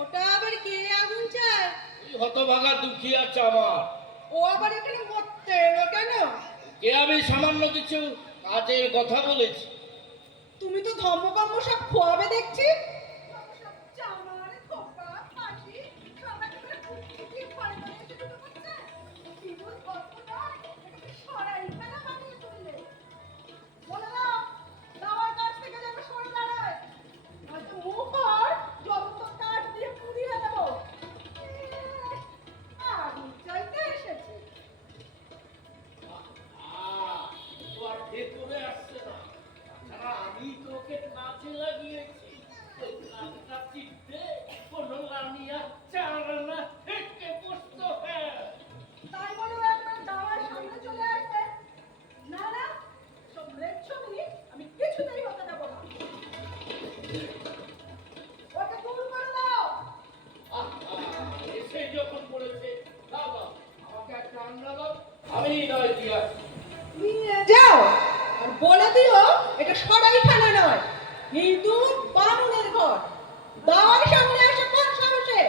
ওটা আবার কে আগুন চায়? এই হতভাগা দুঃখিয়া চামার। ও আবার এখানে মরতে এলো কেন? কে আমি সামান্য কিছু কাজের কথা বলেছি। তুমি তো ধর্মকর্ম সব খোয়াবে দেখছি। তো আর ভেতরে আসছে না। তাছাড়া আমি তোকে কাজে লাগিয়েছি। ওই কাজটা চিনতে কোনো লামিয়া চার না থেকে বসতো। হ্যাঁ, তাই বলে ও একবার দাওয়ার সামনে চলে আসবে? না না, সব লেচ্ছমি আমি কিছুতেই হতে দেব না। ওকে দূর করে দাও। এসে যখন পড়েছে দাও দাও, আমাকে একটা আন্না দাও, আমি নয় দিয়ে আসি। নিয়ে যাও আর বলে দিও এটা সরাইখানা নয়, হিন্দু বামুনের ঘর। দাওয়ার সামনে এসে কোন সাহসে?